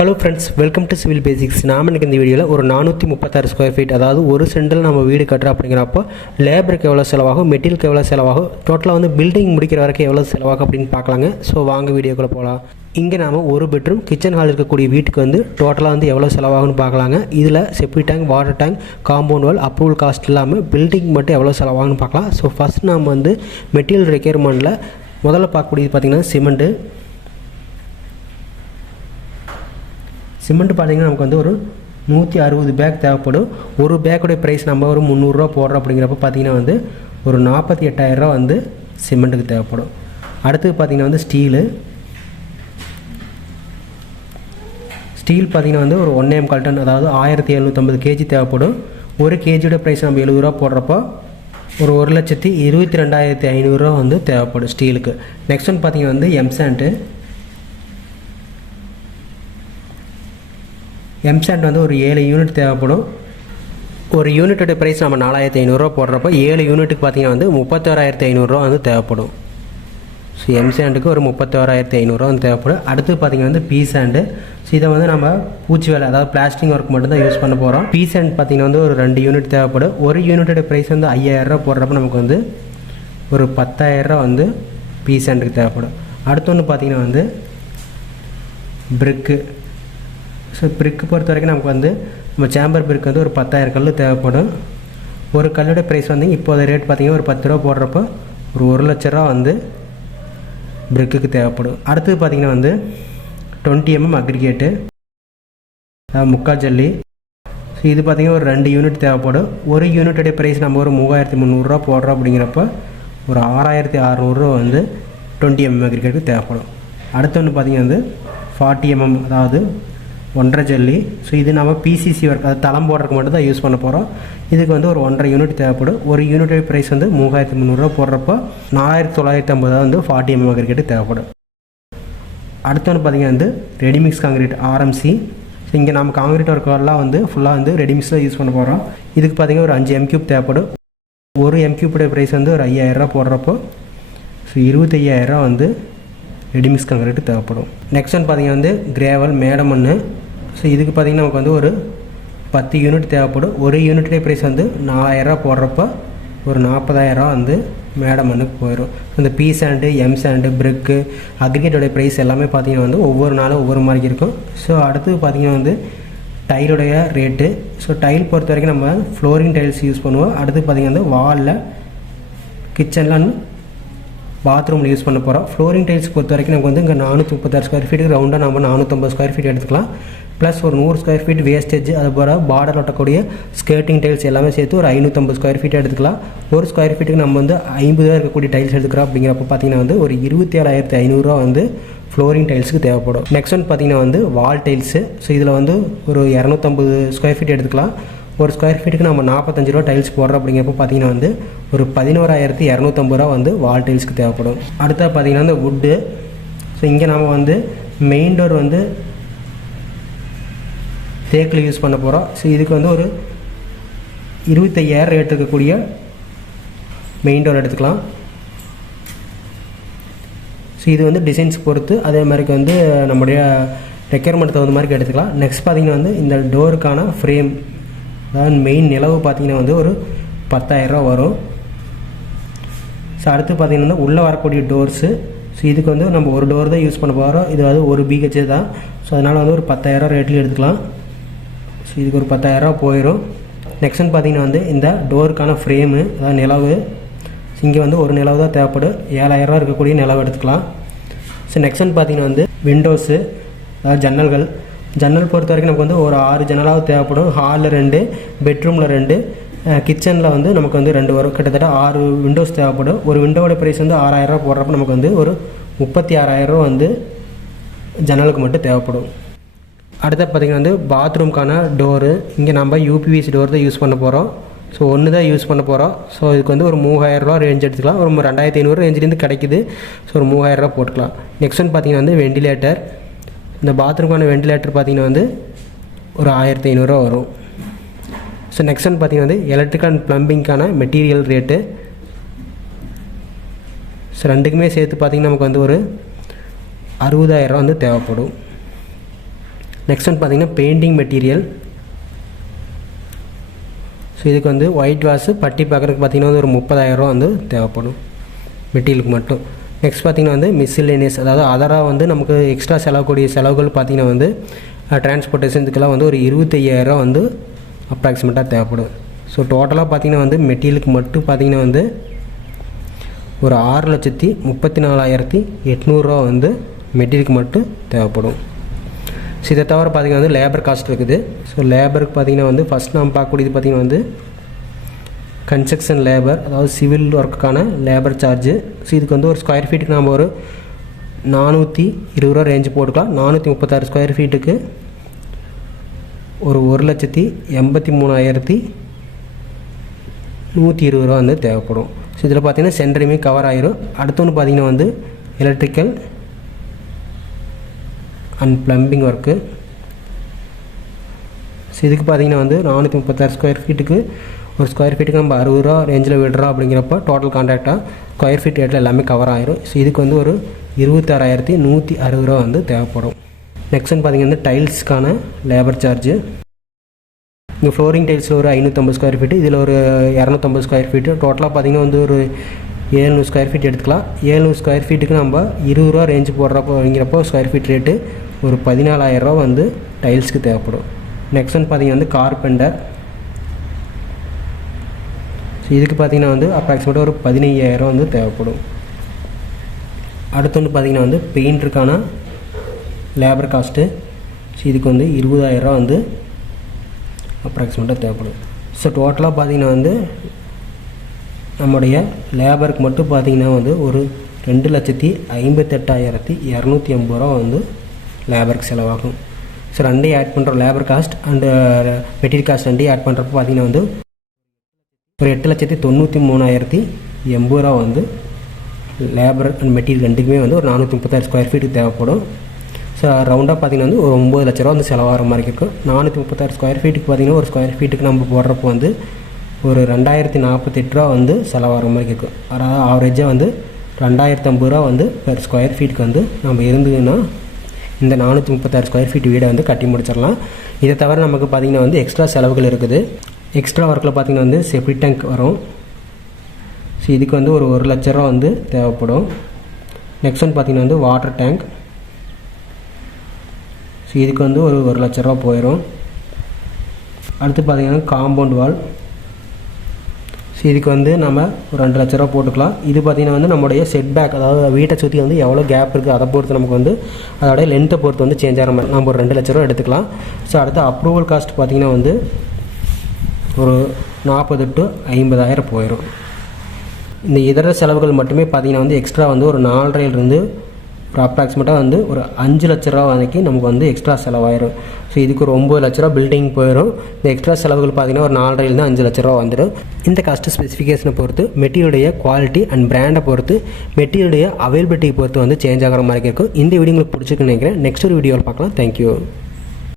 Hello friends welcome to civil basics நாம எனக்கு இந்த வீடியோவில் ஒரு நானூற்றி முப்பத்தாறு ஸ்கொயர் ஃபீட் அதாவது ஒரு சென்டில் நம்ம வீடு கட்டுறோம் அப்படிங்கிறப்போ லேபருக்கு எவ்வளோ செலவாகும் மெட்டீரியலுக்கு எவ்வளோ செலவாகும் டோட்டலாக வந்து பில்டிங் முடிக்கிற வரைக்கும் எவ்வளோ செலவாகும் அப்படின்னு பார்க்கலாங்க. ஸோ வாங்க வீடியோக்குள்ளே போகலாம் இங்கே நாம் ஒரு பெட்ரூம் கிச்சன் ஹால் இருக்கக்கூடிய வீட்டுக்கு வந்து டோட்டலாக வந்து எவ்வளோ செலவாகும்னு பார்க்கலாங்க. இதில் septic tank water tank compound wall approval cost இல்லாமல் பில்டிங் மட்டும் எவ்வளோ செலவாகும்னு பார்க்கலாம். ஸோ ஃபஸ்ட் நாம் வந்து மெட்டீரியல் ரெக்யர்மெண்ட்டில் முதல்ல பார்க்கக்கூடியது பார்த்திங்கன்னா சிமெண்ட்டு சிமெண்ட் பார்த்தீங்கன்னா நமக்கு வந்து ஒரு நூற்றி அறுபது பேக் தேவைப்படும். ஒரு பேக்குடைய ப்ரைஸ் நம்ம ஒரு முந்நூறுரூவா போடுறோம் அப்படிங்கிறப்ப பார்த்தீங்கன்னா வந்து ஒரு நாற்பத்தி எட்டாயிரரூவா வந்து சிமெண்ட்டுக்கு தேவைப்படும். அடுத்தது பார்த்தீங்கன்னா வந்து ஸ்டீலு ஸ்டீல் பார்த்தீங்கன்னா வந்து ஒரு ஒன் எம் கல்டன் அதாவது ஆயிரத்தி எழுநூற்றம்பது கேஜி தேவைப்படும். ஒரு கேஜியோட ப்ரைஸ் நம்ம எழுபது ரூபா போடுறப்போ ஒரு ஒரு லட்சத்தி இருபத்தி ரெண்டாயிரத்தி ஐநூறுரூவா வந்து தேவைப்படும் ஸ்டீலுக்கு நெக்ஸ்ட் ஒன் பார்த்தீங்கன்னா வந்து எம்சாண்ட்டு எம்சாண்ட் வந்து ஒரு ஏழு யூனிட் தேவைப்படும். ஒரு யூனிட்டோட ப்ரைஸ் நம்ம நாலாயிரத்தி ஐநூறுரூவா போடுறப்போ ஏழு யூனிட்டுக்கு பார்த்தீங்கன்னா வந்து முப்பத்தோராயிரத்தி ஐநூறுரூவா வந்து தேவைப்படும். ஸோ எம்சாண்டுக்கு ஒரு முப்பத்தோராயிரத்தி ஐநூறுரூவா வந்து தேவைப்படும். அடுத்து பார்த்தீங்கன்னா வந்து பி சாண்டு ஸோ இதை வந்து நம்ம பூச்சி வேலை அதாவது பிளாஸ்டிக் ஒர்க் மட்டும்தான் யூஸ் பண்ண போகிறோம் பி சாண்ட் பார்த்தீங்கன்னா வந்து ஒரு ரெண்டு யூனிட் தேவைப்படும். ஒரு யூனிட்டோட ப்ரைஸ் வந்து ஐயாயிரரூவா போடுறப்ப நமக்கு வந்து ஒரு பத்தாயிரரூவா வந்து பி சாண்டுக்கு தேவைப்படும். அடுத்து ஒன்று பார்த்தீங்கன்னா வந்து பிரிக்கு ஸோ பிரிக்கு பொறுத்த வரைக்கும் நமக்கு வந்து நம்ம சேம்பர் பிரிக்கு வந்து ஒரு பத்தாயிரம் கல் தேவைப்படும். ஒரு கல்லோட ப்ரைஸ் வந்து இப்போது ரேட் பார்த்திங்கன்னா ஒரு பத்து ரூபா போடுறப்போ ஒரு ஒரு லட்ச ரூபா வந்து பிரிக்குக்கு தேவைப்படும். அடுத்தது பார்த்திங்கன்னா வந்து டுவெண்ட்டி எம்எம் அக்ரிகேட்டு முக்கால் ஜல்லி. ஸோ இது பார்த்திங்கன்னா ஒரு ரெண்டு யூனிட் தேவைப்படும். ஒரு யூனிட்டுடைய ப்ரைஸ் நம்ம ஒரு மூவாயிரத்தி முந்நூறுரூவா போடுறோம் அப்படிங்கிறப்ப ஒரு ஆறாயிரத்தி அறநூறுரூவா வந்து டுவெண்ட்டி எம்எம் அக்ரிகேட்டுக்கு தேவைப்படும். அடுத்து ஒன்று பார்த்திங்கன்னா வந்து ஃபார்ட்டி எம்எம் அதாவது ஒன்றரை ஜல்லி ஸோ இது நம்ம பிசிசி ஒர்க் அது தளம் போடுறதுக்கு மட்டும் தான் யூஸ் பண்ண போகிறோம் இதுக்கு வந்து ஒரு ஒன்றரை யூனிட் தேவைப்படும். ஒரு யூனிட் ப்ரைஸ் வந்து மூவாயிரத்தி முந்நூறுரூவா போடுறப்போ நாலாயிரத்தி தொள்ளாயிரத்தி ஐம்பது வந்து ஃபார்ட்டி எம்எம் கிரிக்கெட் தேவைப்படும். அடுத்தொன்று பார்த்தீங்கன்னா வந்து ரெடிமிக்ஸ் காங்கிரீட் ஆர்எம்சி ஸோ இங்கே நம்ம காங்கிரீட் ஒர்க்கெல்லாம் வந்து ஃபுல்லாக வந்து ரெடிமிக்ஸில் யூஸ் பண்ண போகிறோம் இதுக்கு பார்த்தீங்கன்னா ஒரு அஞ்சு எம்கியூப் தேவைப்படும். ஒரு எம்கியூப்போட ப்ரைஸ் வந்து ஒரு ஐயாயிரரூவா போடுறப்போ ஸோ இருபத்தையாயிரரூவா வந்து ரெடிமிக்ஸ் காங்கிரீட் தேவைப்படும். நெக்ஸ்ட் வந்து பார்த்தீங்கன்னா வந்து கிரேவல் மேடமண்ணு ஸோ இதுக்கு பார்த்தீங்கன்னா நமக்கு வந்து ஒரு பத்து யூனிட் தேவைப்படும். ஒரு யூனிட்டுடைய ப்ரைஸ் வந்து நாலாயிரரூவா போடுறப்ப ஒரு நாற்பதாயிரரூவா வந்து மேடம் வந்து போயிடும் இந்த பி சாண்டு எம் சாண்டு பிரிக்கு அக்ரிகேட்டோடைய ப்ரைஸ் எல்லாமே பார்த்தீங்கன்னா வந்து ஒவ்வொரு நாளும் ஒவ்வொரு மாதிரி இருக்கும். ஸோ அடுத்து பார்த்திங்கன்னா வந்து டைலுடைய ரேட்டு ஸோ டைல் பொறுத்த வரைக்கும் நம்ம ஃப்ளோரிங் டைல்ஸ் யூஸ் பண்ணுவோம். அடுத்து பார்த்தீங்கன்னா வந்து வாலில் கிச்சனில் பாத்ரூமில் யூஸ் பண்ண போகிறோம் ஃப்ளோரிங் டைல்ஸ் பொறுத்த வரைக்கும் நமக்கு வந்து இங்கே நானூற்றி முப்பத்தாறு ஸ்கொயர் ஃபீட்டுக்கு ரவுண்டாக நம்ம நானூற்றம்பது ஸ்கொயர் ஃபீட் எடுத்துக்கலாம். ப்ளஸ் ஒரு நூறு ஸ்கொயர் ஃபீட் வேஸ்டேஜ் அது போல் பார்டர் ஒட்டக்கூடிய ஸ்கேர்ட்டிங் டைல்ஸ் எல்லாமே சேர்த்து ஒரு ஐநூற்றம்பது ஸ்கொயர் ஃபீட் எடுத்துக்கலாம். ஒரு ஸ்கொயர் ஃபீட்டுக்கு நம்ம வந்து ஐம்பதாக இருக்கக்கூடிய டைல்ஸ் எடுத்துக்கிறோம் அப்படிங்கிறப்ப பார்த்தீங்கன்னா வந்து ஒரு இருபத்தி ஏழாயிரத்தி ஐநூறுரூவா வந்து ஃப்ளோரிங் டைல்ஸுக்கு தேவைப்படும். நெக்ஸ்ட் ஒன் பார்த்தீங்கன்னா வந்து வால் டைல்ஸு ஸோ இதில் வந்து ஒரு இரநூத்தம்பது ஸ்கொயர் ஃபீட் எடுத்துக்கலாம். ஒரு ஸ்கொயர் ஃபீட்டுக்கு நம்ம நாற்பத்தஞ்சு ரூபா டைல்ஸ் போடுறோம் அப்படிங்கிறப்ப பார்த்தீங்கன்னா வந்து ஒரு பதினோராயிரத்தி இரநூத்தம்பது ரூபா வந்து வால் டைல்ஸ்க்கு தேவைப்படும். அடுத்தது பார்த்தீங்கன்னா இந்த வுட்டு ஸோ இங்கே நாம் வந்து மெயின் டோர் வந்து தேக்கில் யூஸ் பண்ண போகிறோம் ஸோ இதுக்கு வந்து ஒரு இருபத்தையாயிரம் ரேட் இருக்கக்கூடிய மெயின் டோர் எடுத்துக்கலாம். ஸோ இது வந்து டிசைன்ஸ் பொறுத்து அதே மாதிரிக்கு வந்து நம்முடைய ரெக்யர்மெண்ட் தகுந்த மாதிரி எடுத்துக்கலாம். நெக்ஸ்ட் பார்த்தீங்கன்னா வந்து இந்த டோருக்கான ஃப்ரேம் அதாவது மெயின் நிலவு பார்த்தீங்கன்னா வந்து ஒரு பத்தாயிரரூவா வரும். ஸோ அடுத்து பார்த்திங்கன்னா வந்து உள்ளே வரக்கூடிய டோர்ஸு ஸோ இதுக்கு வந்து நம்ம ஒரு டோர் தான் யூஸ் பண்ண போகிறோம் இது வந்து ஒரு பிஹெச் தான். ஸோ அதனால் வந்து ஒரு பத்தாயிரரூவா ரேட்லேயும் எடுத்துக்கலாம். ஸோ இதுக்கு ஒரு பத்தாயிரரூவா போயிடும் நெக்ஸ்ட் வந்து பார்த்தீங்கன்னா வந்து இந்த டோருக்கான ஃப்ரேமு அதாவது நிலவு. இங்கே வந்து ஒரு நிலவு தான் தேவைப்படும். ஏழாயிரரூவா இருக்கக்கூடிய நிலவு எடுத்துக்கலாம். ஸோ நெக்ஸ்ட் வந்து பார்த்தீங்கன்னா வந்து விண்டோஸு அதாவது ஜன்னல்கள். ஜன்னல் பொறுத்த வரைக்கும் நமக்கு வந்து ஒரு ஆறு ஜன்னலாவது தேவைப்படும். ஹாலில் ரெண்டு பெட்ரூமில் ரெண்டு கிச்சனில் வந்து நமக்கு வந்து ரெண்டு வரும். கிட்டத்தட்ட ஆறு விண்டோஸ் தேவைப்படும். ஒரு விண்டோவோட ப்ரைஸ் வந்து ஆறாயிரரூவா போடுறப்ப நமக்கு வந்து ஒரு முப்பத்தி ஆறாயிரரூவா வந்து ஜன்னலுக்கு மட்டும் தேவைப்படும். அடுத்த பார்த்திங்கன்னா வந்து பாத்ரூம்க்கான டோரு இங்கே நம்ம யூபிவிசி டோர் தான் யூஸ் பண்ண போகிறோம் ஸோ ஒன்று தான் யூஸ் பண்ண போகிறோம் ஸோ இதுக்கு வந்து ஒரு மூவாயிரரூவா ரேஞ்ச் எடுத்துக்கலாம். ஒரு ரெண்டாயிரத்தி ஐநூறு ரேஞ்சிலேருந்து கிடைக்குது. ஸோ ஒரு மூவாயிரரூவா போட்டுக்கலாம். நெக்ஸ்ட் ஒன் பார்த்திங்கன்னா வந்து வெண்டிலேட்டர் இந்த பாத்ரூம்க்கான வெண்டிலேட்டர் பார்த்திங்கன்னா வந்து ஒரு ஆயிரத்தி ஐநூறுரூவா வரும். ஸோ நெக்ஸ்ட் ஒன் பார்த்திங்கன்னா வந்து எலக்ட்ரிக்கல் அண்ட் ப்ளம்பிங்க்கான மெட்டீரியல் ரேட்டு ஸோ ரெண்டுக்குமே சேர்த்து பார்த்திங்கன்னா நமக்கு வந்து ஒரு அறுபதாயிரரூவா வந்து தேவைப்படும். நெக்ஸ்ட் ஒன் பார்த்தீங்கன்னா பெயிண்டிங் மெட்டீரியல் ஸோ இதுக்கு வந்து ஒயிட் வாஷு பட்டி பார்க்குறதுக்கு பார்த்தீங்கன்னா வந்து ஒரு முப்பதாயிரரூவா வந்து தேவைப்படும். மெட்டீரியலுக்கு மட்டும். நெக்ஸ்ட் பார்த்திங்கன்னா வந்து மிஸ்சிலேனியஸ் அதாவது அதராக வந்து நமக்கு எக்ஸ்ட்ரா செலவுக்கூடிய செலவுகள் பார்த்திங்கன்னா வந்து டிரான்ஸ்போர்ட்டேஷன் இதுக்கெல்லாம் வந்து ஒரு இருபத்தையாயிரரூவா வந்து அப்ராக்சிமேட்டாக தேவைப்படும். ஸோ டோட்டலாக பார்த்தீங்கன்னா வந்து மெட்டீரியலுக்கு மட்டும் பார்த்தீங்கன்னா வந்து ஒரு ஆறு லட்சத்தி முப்பத்தி நாலாயிரத்தி எட்நூறுரூவா வந்து மெட்டீரியலுக்கு மட்டும் தேவைப்படும். ஸோ இதை தவிர பார்த்திங்கன்னா வந்து லேபர் காஸ்ட் இருக்குது. ஸோ லேபருக்கு பார்த்தீங்கன்னா வந்து ஃபஸ்ட் நம்ம பார்க்கக்கூடியது பார்த்தீங்கன்னா வந்து கன்ஸ்ட்ரக்ஷன் லேபர் அதாவது சிவில் ஒர்க்குக்கான லேபர் சார்ஜு ஸோ இதுக்கு வந்து ஒரு ஸ்கொயர் ஃபீட்டுக்கு நம்ம ஒரு நானூற்றி இருபது ரூபா ரேஞ்சு போட்டுக்கலாம். நானூற்றி முப்பத்தாறு ஸ்கொயர் ஃபீட்டுக்கு ஒரு ஒரு லட்சத்தி எண்பத்தி மூணாயிரத்தி நூற்றி இருபது ரூபா வந்து தேவைப்படும். ஸோ இதில் பார்த்தீங்கன்னா சென்டருமே கவர் ஆயிரும். அடுத்து பார்த்திங்கன்னா பார்த்தீங்கன்னா வந்து electrical and plumbing work so இதுக்கு பார்த்தீங்கன்னா வந்து நானூற்றி முப்பத்தாறு ஸ்கொயர் ஃபீட்டுக்கு ஒரு ஸ்கொயர் ஃபீட்டுக்கு நம்ம அறுபது ரூபா ரேஞ்சில் விடுறோம் அப்படிங்கிறப்ப டோட்டல் கான்ட்ராக்டாக ஸ்கொயர் ஃபீட் ரேட்டில் எல்லாமே கவர் ஆயிரும். ஸோ இதுக்கு வந்து ஒரு இருபத்தாறாயிரத்தி நூற்றி அறுபது ரூபா வந்து தேவைப்படும். நெக்ஸ்ட் வந்து பார்த்தீங்கன்னா டைல்ஸ்க்கான லேபர் சார்ஜு இங்கே ஃப்ளோரிங் டைல்ஸில் ஒரு ஐநூற்றம்பது ஸ்கொயர் ஃபீட்டு இதில் ஒரு இரநூத்தம்பது ஸ்கொயர் ஃபீட்டு டோட்டலாக பார்த்தீங்கன்னா வந்து ஒரு ஏழ்நூறு ஸ்கொயர் ஃபீட் எடுத்துக்கலாம். ஏழ்நூறு ஸ்கொயர் ஃபீட்டுக்கு நம்ம இருபது ரூபா ரேஞ்சு போடுறப்போ வாங்கிறப்போ ஸ்கொயர் ஃபீட் ரேட்டு ஒரு பதினாலாயிரரூவா வந்து டைல்ஸ்க்கு தேவைப்படும். நெக்ஸ்ட் வந்து பார்த்திங்கன்னா வந்து கார்பெண்டர் ஸோ இதுக்கு பார்த்தீங்கன்னா வந்து அப்ராக்சிமேட்டாக ஒரு பதினையாயிரம் வந்து தேவைப்படும். அடுத்து வந்து பார்த்தீங்கன்னா வந்து பெயிண்டருக்கான லேபர் காஸ்ட்டு ஸோ இதுக்கு வந்து இருபதாயிரரூவா வந்து அப்ராக்சிமேட்டாக தேவைப்படும். ஸோ டோட்டலாக பார்த்தீங்கன்னா வந்து நம்முடைய லேபருக்கு மட்டும் பார்த்தீங்கன்னா வந்து ஒரு ரெண்டு லட்சத்தி ஐம்பத்தெட்டாயிரத்தி இரநூத்தி ஐம்பது ரூபா வந்து லேபருக்கு செலவாகும். ஸோ ரெண்டையும் ஆட் பண்ணுற labour cost and material cost ரெண்டையும் ஆட் பண்ணுறப்போ பார்த்தீங்கன்னா வந்து ஒரு எட்டு லட்சத்தி தொண்ணூற்றி மூணாயிரத்தி எண்பது ரூபா வந்து லேபர் அண்ட் மெட்டீரியல் ரெண்டுக்குமே வந்து ஒரு நானூற்றி முப்பத்தாறு ஸ்கொயர் ஃபீட்டுக்கு தேவைப்படும். ஸோ ரவுண்டாக பார்த்தீங்கன்னா வந்து ஒரு ஒம்பது லட்ச ரூபா வந்து செலவாகிற மாதிரி இருக்கும் நானூற்றி முப்பத்தாறு ஸ்கொயர் ஃபீட்டுக்கு பார்த்தீங்கன்னா ஒரு ஸ்கொயர் ஃபீட்டுக்கு நம்ம போடுறப்போ வந்து ஒரு ரெண்டாயிரத்தி நாற்பத்தெட்டு ரூபா வந்து செலவாகிற மாதிரி இருக்கும் அதாவது ஆவரேஜாக வந்து ரெண்டாயிரத்தி ஐம்பது ரூபா வந்து பெர் ஸ்கொயர் ஃபீட்டுக்கு வந்து நம்ம இருந்ததுன்னா இந்த நானூற்றி முப்பத்தாறு ஸ்கொயர் ஃபீட் வீடை வந்து கட்டி முடிச்சிடலாம். இதை தவிர நமக்கு பார்த்திங்கன்னா வந்து எக்ஸ்ட்ரா செலவுகள் இருக்குது. எக்ஸ்ட்ரா ஒர்க்கில் பார்த்திங்கன்னா வந்து செப்டி டேங்க் வரும். ஸோ இதுக்கு வந்து ஒரு ஒரு லட்ச ரூபா வந்து தேவைப்படும். நெக்ஸ்ட் ஒன் பார்த்திங்கன்னா வந்து வாட்டர் டேங்க் ஸோ இதுக்கு வந்து ஒரு ஒரு லட்ச ரூபா போயிடும் அடுத்து பார்த்திங்கன்னா காம்பவுண்ட் வால் ஸோ இதுக்கு வந்து நம்ம ஒரு ரெண்டு லட்ச ரூபா போட்டுக்கலாம். இது பார்த்திங்கன்னா வந்து நம்முடைய செட் பேக் அதாவது வீட்டை சுற்றி வந்து எவ்வளோ கேப் இருக்குது அதை பொறுத்து நமக்கு வந்து அதோடைய லென்த்தை பொறுத்து வந்து சேஞ்ச் ஆகிற மாதிரி நம்ம ஒரு ரெண்டு லட்ச ரூபா எடுத்துக்கலாம். ஸோ அடுத்து அப்ரூவல் காஸ்ட் பார்த்திங்கன்னா வந்து ஒரு நாற்பது டு ஐம்பதாயிரம் போயிடும் இந்த இதர செலவுகள் மட்டுமே பார்த்திங்கன்னா வந்து எக்ஸ்ட்ரா வந்து ஒரு நாலரையிலிருந்து ஒரு அப்ராக்சிமேட்டாக வந்து ஒரு அஞ்சு லட்ச ரூபா வரைக்கும் நமக்கு வந்து எக்ஸ்ட்ரா செலவாயிரும். ஸோ இதுக்கு ஒரு ஒம்பது லட்ச ரூபா பில்டிங் போயிடும் இந்த எக்ஸ்ட்ரா செலவுகள் பார்த்தீங்கன்னா ஒரு நாலரைலேருந்து அஞ்சு லட்ச ரூபா வந்துடும். இந்த காஸ்ட் ஸ்பெசிஃபிகேஷனை பொறுத்து மெட்டீரியலுடைய குவாலிட்டி அண்ட் பிராண்டை பொறுத்து மெட்டீரியலுடைய அவைலபிலிட்டி பொறுத்து வந்து சேஞ்ச் ஆகிற மாதிரி இருக்கும். இந்த வீடியோ உங்களுக்கு பிடிச்சிருக்குன்னு நினைக்கிறேன். நெக்ஸ்ட் ஒரு வீடியோவில் பார்க்கலாம். தேங்க்யூ